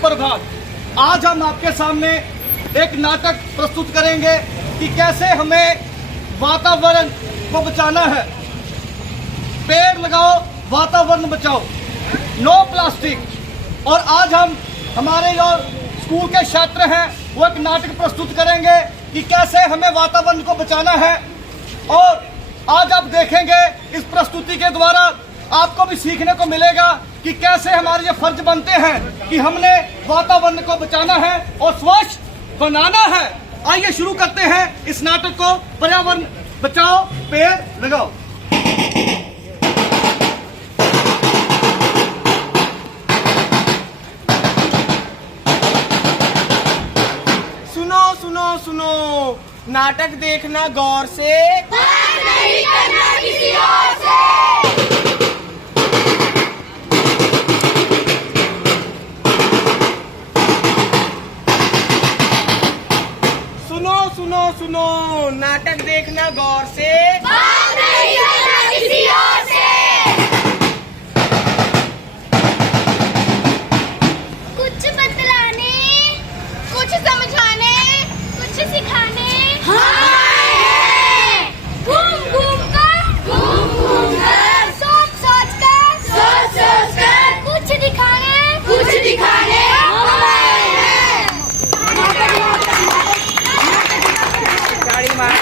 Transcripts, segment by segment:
सुप्रभात। आज हम आपके सामने एक नाटक प्रस्तुत करेंगे कि कैसे हमें वातावरण को बचाना है। पेड़ लगाओ, वातावरण बचाओ, नो प्लास्टिक। और आज हम हमारे जो स्कूल के छात्र हैं वो एक नाटक प्रस्तुत करेंगे कि कैसे हमें वातावरण को बचाना है। और आज आप देखेंगे इस प्रस्तुति के द्वारा आपको भी सीखने को मिलेगा कि कैसे हमारे ये फर्ज बनते हैं कि हमने वातावरण को बचाना है और स्वच्छ बनाना है। आइए शुरू करते हैं इस नाटक को। पर्यावरण बचाओ, पेड़ लगाओ। सुनो सुनो सुनो, नाटक देखना गौर से, नहीं करना किसी और से। सुनो सुनो सुनो, नाटक देखना गौर से, नहीं करना किसी और से। कुछ बतलाने, कुछ समझाने, कुछ सिखाने घूम घूम कर, सोच सोच कर कुछ दिखाने गाड़ी मार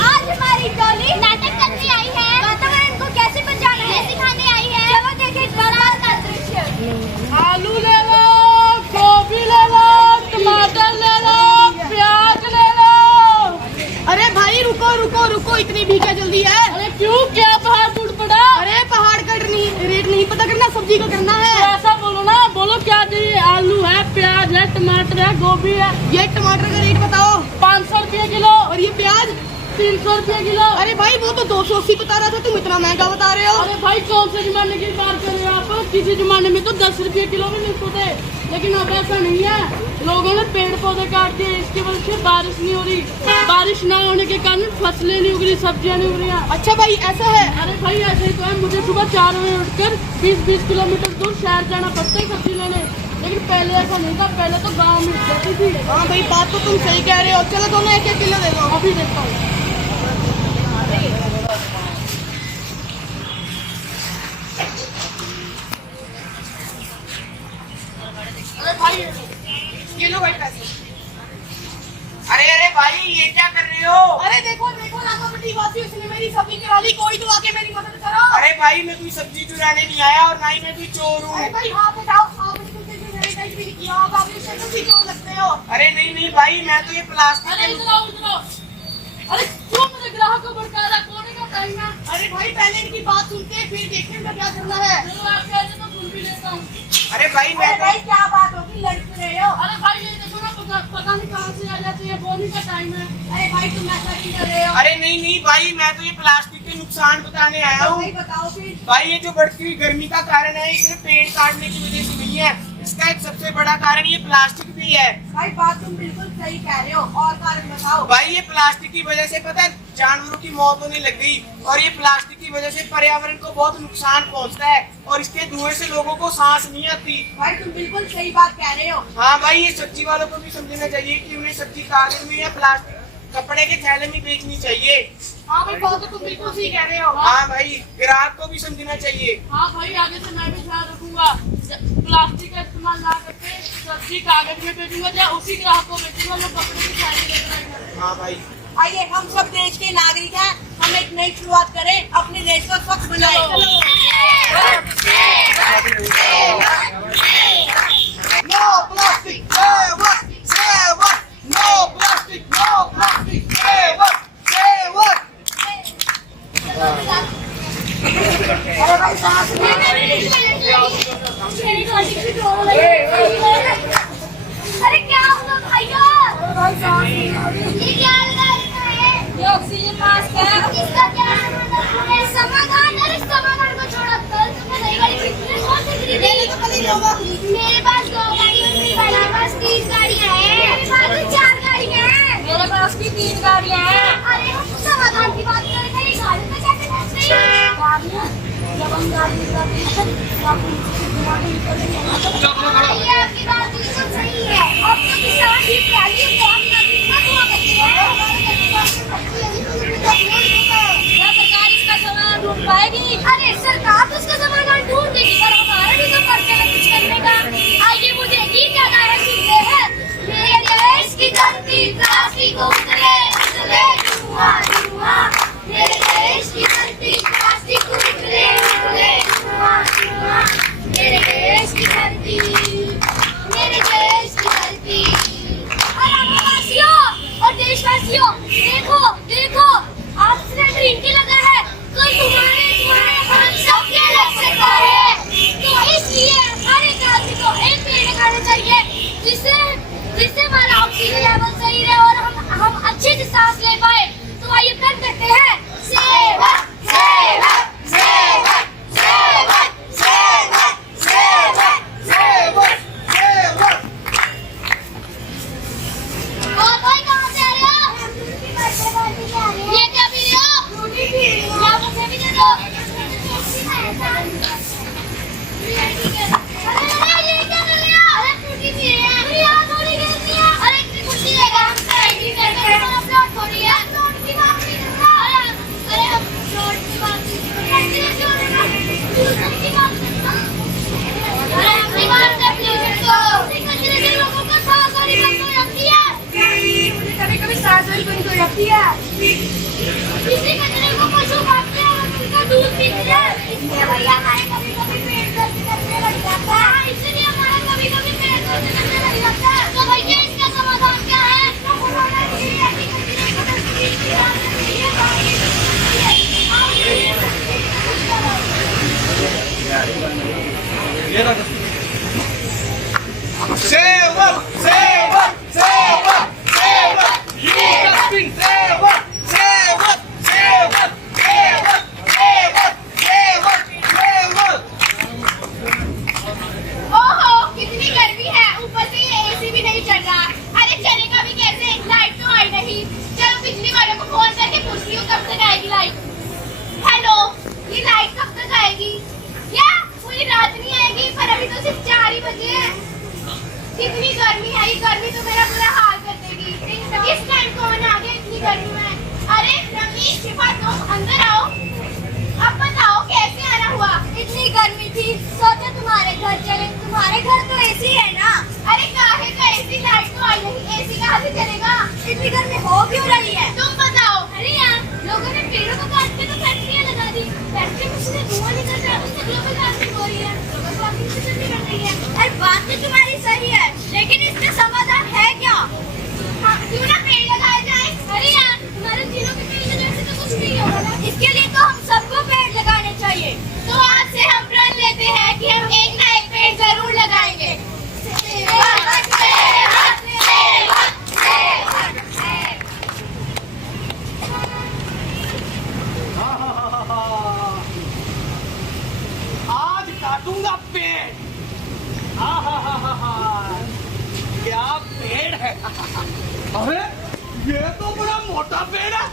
आज हमारी टोली नाटक करने आई है। वातावरण को कैसे बचाना है सिखाने आई है। चलो देखें इस बड़ा का दृश्य। आलू ले लो, गोभी ले लो, टमाटर ले लो, प्याज ले लो। अरे भाई रुको रुको रुको, इतनी भी क्या जल्दी है? अरे क्यों, क्या पहाड़ टूट पड़ा? अरे पहाड़ का रेट नहीं पता करना, सब्जी का करना है। तो ऐसा बोलो ना, बोलो क्या चाहिए। आलू है, प्याज है, टमाटर है, गोभी है। ये टमाटर का रेट बताओ। 500 रुपये किलो। और ये प्याज 300 रुपये किलो। अरे भाई वो तो 280 बता रहा था, तुम इतना महंगा बता रहे हो। अरे भाई कौन से जमाने की बात कर रहे हो आप? किसी जमाने में तो 10 रुपये किलो भी मिलते थे, लेकिन अब ऐसा नहीं है। लोगों ने पेड़ पौधे काट दिए, इसकी वजह से बारिश नहीं हो रही। बारिश ना होने के कारण फसलें नहीं उग रही, सब्जियां नहीं उग रही। अच्छा भाई ऐसा है? अरे भाई ऐसे ही तो है। मुझे सुबह 4 बजे उठकर 20-20 किलोमीटर दूर शहर जाना पड़ता है सब्जी लेने, लेकिन पहले ऐसा नहीं था। पहले तो गाँव में जाती थी। हाँ भाई बात तो तुम सही कह रहे हो। चलो दोनों 1-1 किलो दे दो। अभी देखता हूँ। अरे भाई ये लो भाई पैसे। अरे भाई ये क्या कर रहे हो? अरे देखो देखो नाकाबंदी वासी, उसने मेरी सब्जी करा ली। कोई तो आके मेरी मदद करो। अरे भाई मैं कोई सब्जी चुराने नहीं आया और ना ही मैं कोई चोर हूँ। अरे भाई हाँ बताओ, आपने कुछ भी नहीं किया, आप इसे तो भी चोर लगते हो। अरे नहीं भाई, मैं तो ये प्लास्टिक अरे के इधर आओ, इधर आओ। अरे क्यों मेरे ग्राहक को भड़का रहा? कोने का टाइम है। अरे भाई पहले इनकी बात सुनते हैं, फिर देखते हैं क्या करना है। चलो आप कहते तो सुन भी लेता हूँ। अरे भाई मैं तो क्या बात होगी, लड़के रहे हो? अरे भाई ये देखो ना, पता नहीं कहाँ से आ जाती है। बोनी का टाइम है। अरे भाई तुम ऐसा क्यों कर रहे हो? अरे नहीं भाई, मैं तो ये प्लास्टिक के नुकसान बताने आया हूँ। भाई बताओ फिर। भाई ये जो बढ़ती हुई गर्मी का कारण है, ये सिर्फ पेड़ काटने की वजह से नहीं है। इसका एक सबसे बड़ा कारण ये प्लास्टिक भी है। भाई बात तुम बिल्कुल सही कह रहे हो, और कारण बताओ। भाई ये प्लास्टिक की वजह से पता है जानवरों की मौत होने लग गई, और ये प्लास्टिक की वजह से पर्यावरण को बहुत नुकसान पहुंचता है, और इसके धुएं से लोगों को सांस नहीं आती। भाई तुम बिल्कुल सही बात कह रहे हो। हाँ भाई, ये सब्जी वालों को भी समझना चाहिए कि उन्हें सब्जी कागज में या प्लास्टिक कपड़े के थैले में बेचनी चाहिए। हाँ भाई बात तो तुम बिल्कुल सही कह रहे हो। हाँ भाई, ग्राहक को भी समझना चाहिए। हाँ भाई आगे से मैं भी ध्यान रखूंगा। प्लास्टिक का इस्तेमाल ना करके सब्जी कागज में बेचूंगा, या उसी ग्राहक को बेचूंगा जो कपड़े की थैली लेकर आएगा। हाँ भाई, आइए हम सब देश के नागरिक हैं, हम एक नई शुरुआत करें, अपने देश को स्वच्छ बनाएं। No plastic, no plastic, no plastic, अरे भाई सांस अरे क्या हुआ भैया? ये क्या लगा है? ये ऑक्सीजन मास्क है। 3 गाड़ियाँ हैं। अरे हम समाधान की बात कर रहे हैं, गाड़ी में कैसे पहुंच गई है? गाड़ियाँ जब हम गाड़ी निकालते हैं तो आप उनसे गाड़ी निकालते ये आपकी बात बिल्कुल सही है। अब तो किसान भी पहले बहुत नजदीक हुआ करते हैं। क्या सरकार इसका समाधान ढूंढ पाएगी? अरे सरकार तो इसका समाधान ढूंढ देगी, पर हमारा भी तो फर्ज है कुछ करने का। आइए मुझे गीत याद आया, सुनते हैं। मेरे देश की धरती प्लास्टिक उतरे उतरे धुआं धुआं। मेरे देश की धरती प्लास्टिक उतरे उतरे धुआं धुआं। मेरे देश की धरती, मेरे देश की धरती। वासियों और देशवासियों, देखो देखो आज सिलेंडर इनके लगा है, कल तुम्हारे हम सबके लग सकता है। तो इसलिए हर एक आदमी को एक पेड़ लगाना चाहिए, जिससे हमारा ऑक्सीजन लेवल सही रहे और हम अच्छे से सांस ले पाए। तो आइए प्रण करते हैं, सेवक सेवक सेवक सेवक सेवक सेवक सेवक सेवक। और भाई कहाँ से आ रहे हो? ये क्या पी रहे हो? या मुझे भी दे दो। अरे ये क्या कर रहे हो? अरे फ्रूटी पी रहे हैं। अरे यार थोड़ी देर दिया। अरे इतनी खुशी लेगा हम से एग्री करते हैं, हम फ्लोट थोड़ी है। फ्लोट की बात नहीं कर रहा। अरे हम फ्लोट की बात नहीं कर रहे। दूसरी की बात करता। अरे अपनी बात कर लो। कचरे से लोगों को सांस वाली बंद हो जाती है। कभी-कभी सांस वाली बंद हो जाती है। इसी कचरे को पशु खाते हैं और उनका दूध पीते हैं। इसलिए भैया हमारे कभी-कभी पेट दर्द करने लग जाता है। इसलिए हमारा कभी-कभी पेट दर्द करने लग जाता है। तो भैया इसका समाधान क्या है? तो कोरोना के लिए ऐसी कचरे को डस्टबिन में डालना चाहिए, बाकी सेवक सेवक सेवक सेवक, ये डस्टबिन सेवक सेवक सेवक सेवक सेवक सेवक सेवक। ओहो कितनी गर्मी है, ऊपर से ये एसी भी नहीं चल रहा। अरे चलेगा भी कैसे, लाइट तो आई नहीं। चलो बिजली वाले को फोन करके पूछती हूँ कब तक आएगी लाइट। हेलो, ये लाइट कब तक आएगी? क्या पूरी रात नहीं आएगी? पर अभी तो सिर्फ 4 ही बजे हैं। कितनी गर्मी है, ये गर्मी तो मेरा पूरा हाल कर देगी। इस टाइम कौन आ गया इतनी गर्मी में? अरे रमेश शिफा तुम अंदर आओ। अब बताओ कैसे आना हुआ? इतनी गर्मी थी, सोचा तुम्हारे घर चले। तुम्हारे घर तो एसी है ना? अरे काहे का एसी, लाइट तो आई नहीं, एसी कहाँ से चलेगा? इतनी गर्मी हो क्यों रही है? तुम बताओ। अरे यार लोगों ने पेड़ों को काट के तो फैक्ट्रियाँ लगा दी। फैक्ट्री में से धुआं निकल रहा है, उससे ग्लोबल वार्मिंग हो रही है, ग्लोबल वार्मिंग से जल्दी बढ़ रही है। अरे बात तो तुम्हारी सही है, लेकिन इसका समाधान है क्या? क्यों ना पेड़ लगाए जाए? अरे यार हमारे जिलों के पेड़ लगाने से तो कुछ नहीं होगा ना। इसके लिए तो हम सबको पेड़ लगाने चाहिए। तो आज से हम प्रण लेते हैं कि हम एक ना एक पेड़ जरूर लगाएंगे। सेवक सेवक सेवक सेवक सेवक। आज काटूंगा पेड़। क्या पेड़ है। अरे ये तो बड़ा मोटा पेड़ है,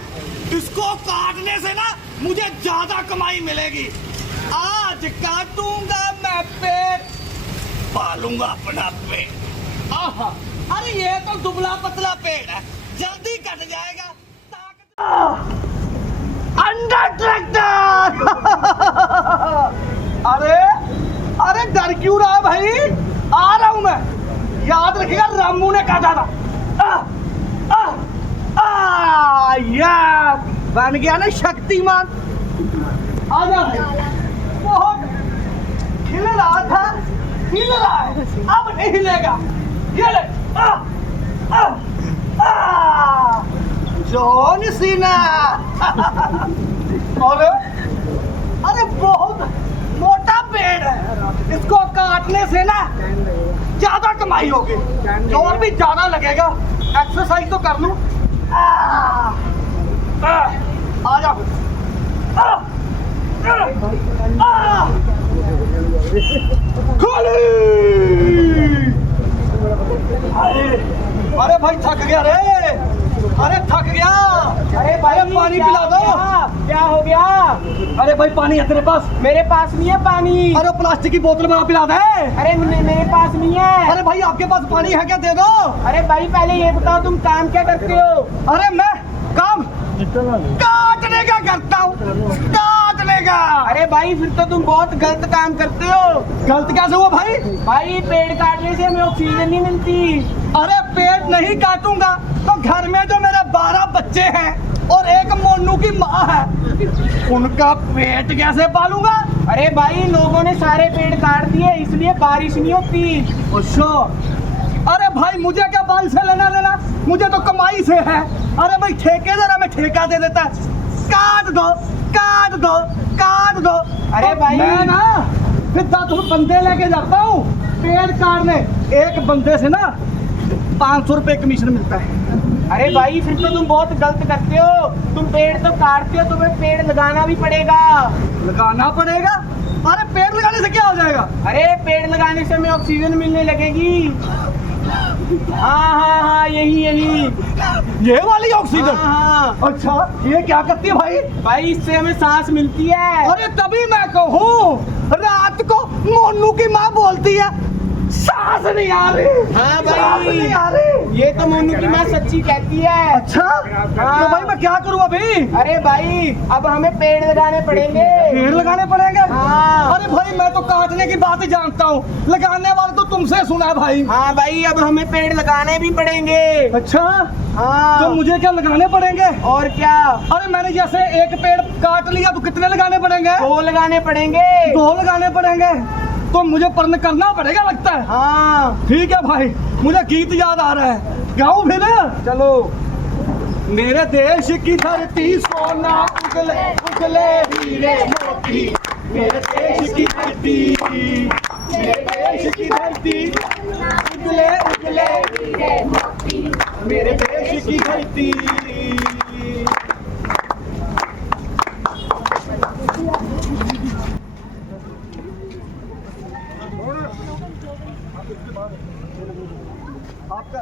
इसको काटने से ना मुझे ज्यादा कमाई मिलेगी। आज काटूंगा मैं पेड़, पालूंगा अपना पेड़। आहा, अरे ये तो दुबला पतला पेड़ है, जल्दी कट जाएगा। Under tractor. अरे अरे डर क्यों रहा है भाई, आ रहा हूं मैं। याद रखिएगा रामू ने काटा था। यार बन गया ना शक्तिमान। आ जा भाई, बहुत खिल रहा था, हिल रहा है, अब नहीं हिलेगा। ये ले। John Cena. अरे बहुत मोटा पेड़ है, इसको काटने से ना ज्यादा कमाई होगी, जोर भी ज्यादा लगेगा। एक्सरसाइज तो कर लूं। आ जाओ। अरे भाई थक गया रे, अरे थक गया। पानी पिला दो। क्या हो गया? अरे भाई पानी है तेरे पास? मेरे पास नहीं है पानी। अरे प्लास्टिक की बोतल में आप पिला दे। अरे मेरे पास नहीं है। अरे भाई आपके पास पानी है क्या? दे दो। अरे भाई पहले ये बताओ तुम काम क्या करते हो? अरे मैं काम काटने का करता हूँ, काटने का। अरे भाई फिर तो तुम बहुत गलत काम करते हो। गलत कैसे हुआ भाई? भाई पेड़ काटने से हमें ऑक्सीजन नहीं मिलती। अरे पेड़ नहीं काटूंगा तो घर में जो मेरे 12 बच्चे हैं और एक मोनू की माँ है, उनका पेट कैसे पालूंगा? अरे भाई लोगों ने सारे पेड़ काट दिए इसलिए बारिश नहीं होती। अच्छा, अरे भाई मुझे क्या बाल से लेना देना, मुझे तो कमाई से है। अरे भाई ठेकेदार हमें ठेका दे देता है, काट दो काट दो काट दो। अरे भाई मैं ना फिर 10 बंदे लेके जाता हूँ पेड़ काटने, एक बंदे से ना 500 रुपए कमीशन मिलता है। अरे भाई फिर तो तुम बहुत गलत करते हो। तुम पेड़ तो काटते हो, तुम्हें पेड़ लगाना भी पड़ेगा। लगाना पड़ेगा? अरे पेड़ लगाने से क्या हो जाएगा? अरे पेड़ लगाने से हमें ऑक्सीजन मिलने लगेगी। हाँ यही ये वाली ऑक्सीजन? हाँ। अच्छा, ये क्या करती है भाई? भाई इससे हमें सांस मिलती है। अरे तभी मैं कहूँ रात को मोनू की माँ बोलती है सांस नहीं आ रही। हाँ भाई। सांस नहीं आ रही। ये तो मोनू की माँ सच्ची कहती है। अच्छा, तो भाई मैं क्या करूँ अभी? अरे भाई अब हमें पेड़ लगाने पड़ेंगे। पेड़ लगाने पड़ेंगे? हाँ। अरे भाई मैं तो काटने की बात ही जानता हूँ, लगाने वाला तो तुमसे सुना है भाई। हाँ भाई अब हमें पेड़ लगाने भी पड़ेंगे। अच्छा, हाँ तो मुझे क्या लगाने पड़ेंगे? और क्या? अरे मैंने जैसे एक पेड़ काट लिया तो कितने लगाने पड़ेंगे? 2 लगाने पड़ेंगे। 2 लगाने पड़ेंगे, तो मुझे पढ़ने करना पड़ेगा लगता है। हाँ ठीक है भाई, मुझे गीत याद आ रहा है, गाऊं फिर? चलो। मेरे देश की धरती सोना उगले उगले हीरे मोती, मेरे देश की धरती, मेरे देश की धरती उगले उगले हीरे मोती, मेरे देश की धरती। आपका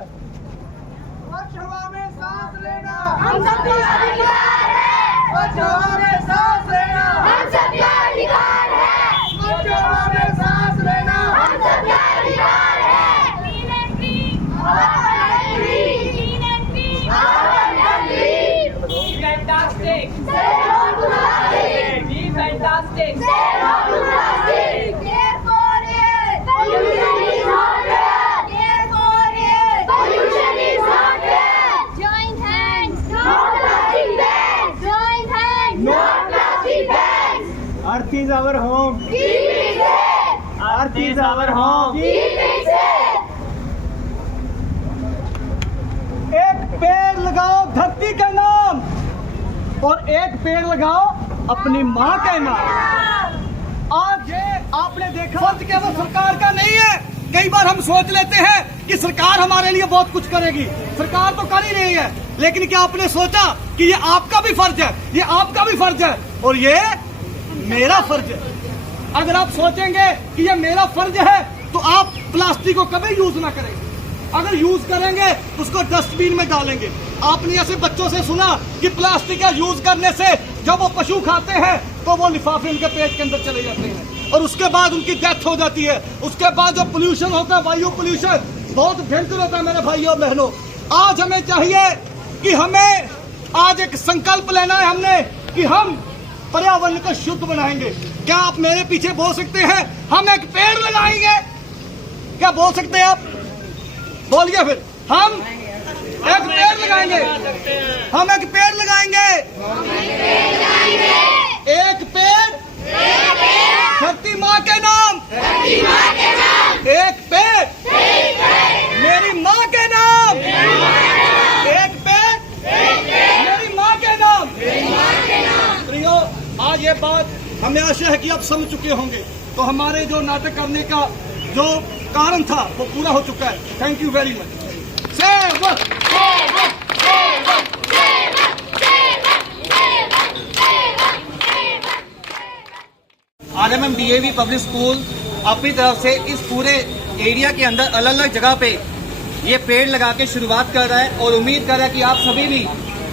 स्वच्छ हवा में सांस लेना हम सबका अधिकार है। स्वच्छ हवा में सांस लेना हम सबका अधिकार है। स्वच्छ हवा में सांस लेना हम सबका अधिकार है। Clean and green, our country. Clean and green, our country. Fantastic. Say no to plastic. Be fantastic. Say no to plastic. Therefore, yes, pollution is not fair. Therefore, yes, pollution is not fair. Join hands, no plastic bags. Join hands, no plastic bags. Earth is our home. Keep it safe. Earth is our home. Keep it safe. एक पेड़ लगाओ धरती का नाम और एक पेड़ लगाओ अपनी माँ का नाम। आज ये आपने देखा फर्ज केवल सरकार का नहीं है। कई बार हम सोच लेते हैं कि सरकार हमारे लिए बहुत कुछ करेगी, सरकार तो कर ही रही है, लेकिन क्या आपने सोचा कि ये आपका भी फर्ज है, ये आपका भी फर्ज है और ये मेरा फर्ज है। अगर आप सोचेंगे कि ये मेरा फर्ज है तो आप प्लास्टिक को कभी यूज ना करेंगे, अगर यूज करेंगे तो उसको डस्टबिन में डालेंगे। आपने ऐसे बच्चों से सुना कि प्लास्टिक का यूज करने से जब वो पशु खाते हैं तो वो लिफाफे उनके पेट के अंदर चले जाते हैं और उसके बाद उनकी डेथ हो जाती है। उसके बाद जो पोल्यूशन होता है, वायु पोल्यूशन, बहुत भयंकर होता है मेरे भाइयों और बहनों। आज हमें चाहिए कि हमें आज एक संकल्प लेना है हमने कि हम पर्यावरण को शुद्ध बनाएंगे। क्या आप मेरे पीछे बोल सकते हैं हम एक पेड़ लगाएंगे? क्या बोल सकते हैं आप? बोलिए फिर। हम एक पेड़ लगाएंगे, हम एक पेड़ लगाएंगे, एक पेड़ धरती माँ के नाम, एक पेड़ मेरी माँ के नाम, एक पेड़ मेरी माँ के नाम। प्रियो, आज ये बात हमें आशा है कि आप समझ चुके होंगे। तो हमारे जो नाटक करने का जो कारण था वो पूरा हो चुका है। Thank you very much. सेवक सेवक सेवक आरएमएम डीएवी पब्लिक स्कूल अपनी तरफ से इस पूरे एरिया के अंदर अलग अलग जगह पे ये पेड़ लगा के शुरुआत कर रहा है और उम्मीद कर रहा है कि आप सभी भी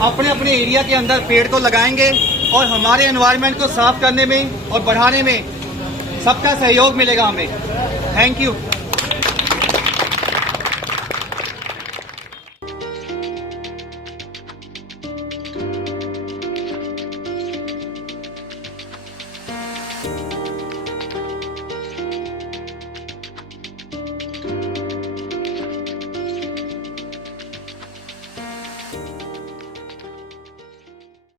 अपने अपने एरिया के अंदर पेड़ तो लगाएंगे और हमारे एनवायरनमेंट को साफ करने में और बढ़ाने में सबका सहयोग मिलेगा हमें। Thank you.